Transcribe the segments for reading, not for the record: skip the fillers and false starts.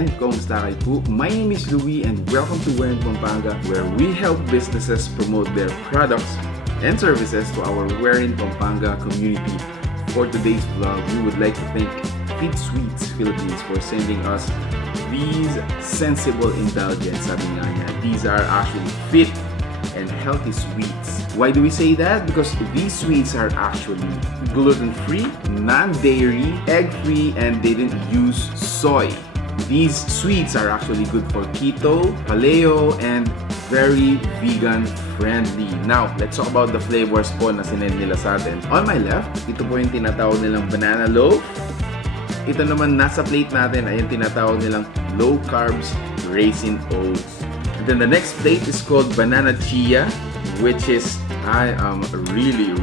and kumusta kayo po? My name is Louie and welcome to Where in Pampanga, where we help businesses promote their products and services to our Where in Pampanga community. For today's vlog, we would like to thank Fit Sweets Philippines for sending us these sensible indulgence. Sabi nga niya, these are actually fit and healthy sweets. Why do we say that? Because these sweets are actually gluten-free, non-dairy, egg-free, and they didn't use soy. These sweets are actually good for keto, paleo, and very vegan friendly. Now, let's talk about the flavors po na sinend nila sa atin. On my left, ito po yung tinatawag nilang banana loaf. Ito naman nasa plate natin ay yung tinatawag nilang low carbs raisin oats. And then the next plate is called banana chia, which is I am really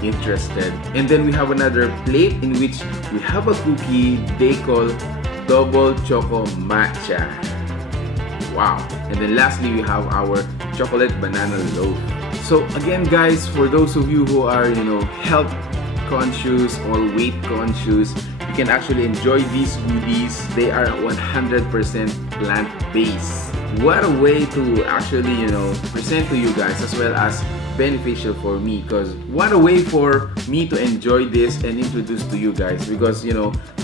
interested. And then we have another plate in which we have a cookie they call double choco matcha. Wow. And then lastly, we have our chocolate banana loaf. So again, guys, for those of you who are, health conscious or weight conscious, you can actually enjoy these goodies. They are 100% plant-based. What a way to actually, present to you guys, as well as beneficial for me, because what a way for me to enjoy this and introduce to you guys, because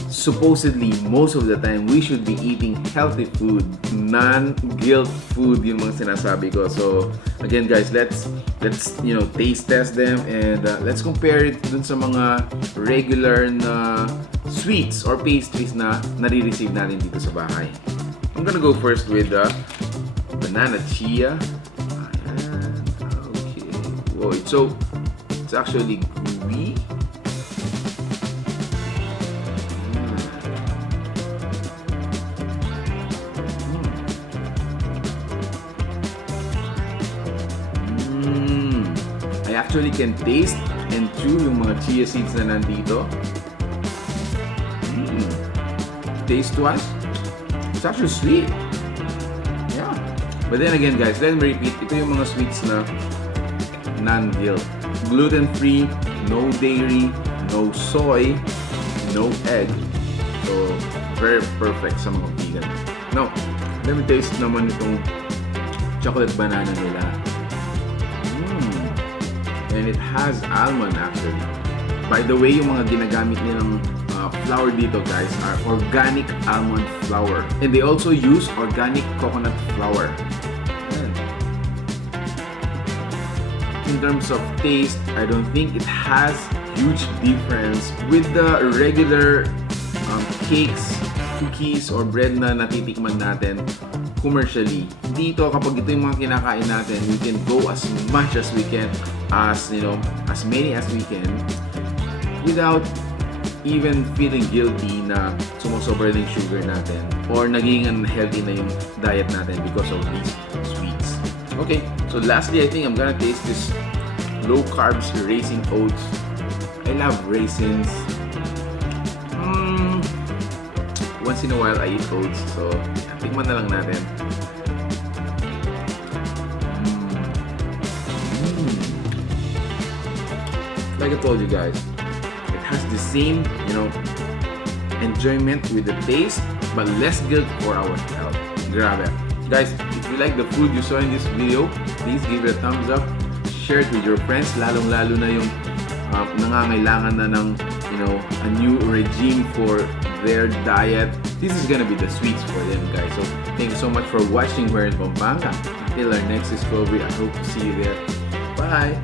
supposedly most of the time we should be eating healthy food, non-guilt food, yung mga sinasabi ko. So again, guys, let's taste test them and let's compare it dun sa mga regular na sweets or pastries na nare-receive natin dito sa bahay. I'm gonna go first with the banana chia. Ayan. Okay. Whoa, it's actually gooey. I actually can taste and chew yung mga chia seeds na nandito. Taste-wise, it's actually sweet. Yeah. But then again, guys, let me repeat. Ito yung mga sweets na non-guilt. Gluten-free, no dairy, no soy, no egg. So, very perfect sa mga vegan. Now, let me taste naman itong chocolate banana nila. And it has almond actually. By the way, yung mga ginagamit nilang flour dito, guys, are organic almond flour. And they also use organic coconut flour. In terms of taste, I don't think it has huge difference with the regular cakes, cookies, or bread na natitikman natin commercially. Dito, kapag ito yung mga kinakain natin, we can go as much as we can, as many as we can, without even feeling guilty na sumusobra na yung sugar natin or naging unhealthy na yung diet natin because of these sweets. Okay, so lastly, I think I'm gonna taste this low carbs raisin oats. I love raisins. Once in a while, I eat oats, so tikman na lang natin. Like I told you guys, it has the same, enjoyment with the taste, but less guilt for our health. Grabe. Guys, if you like the food you saw in this video, please give it a thumbs up. Share it with your friends, lalong-lalo na yung nangangailangan na ng, a new regime for their diet. This is gonna be the sweets for them, guys. So thank you so much for watching Where in Pampanga. Until our next discovery, I hope to see you there. Bye!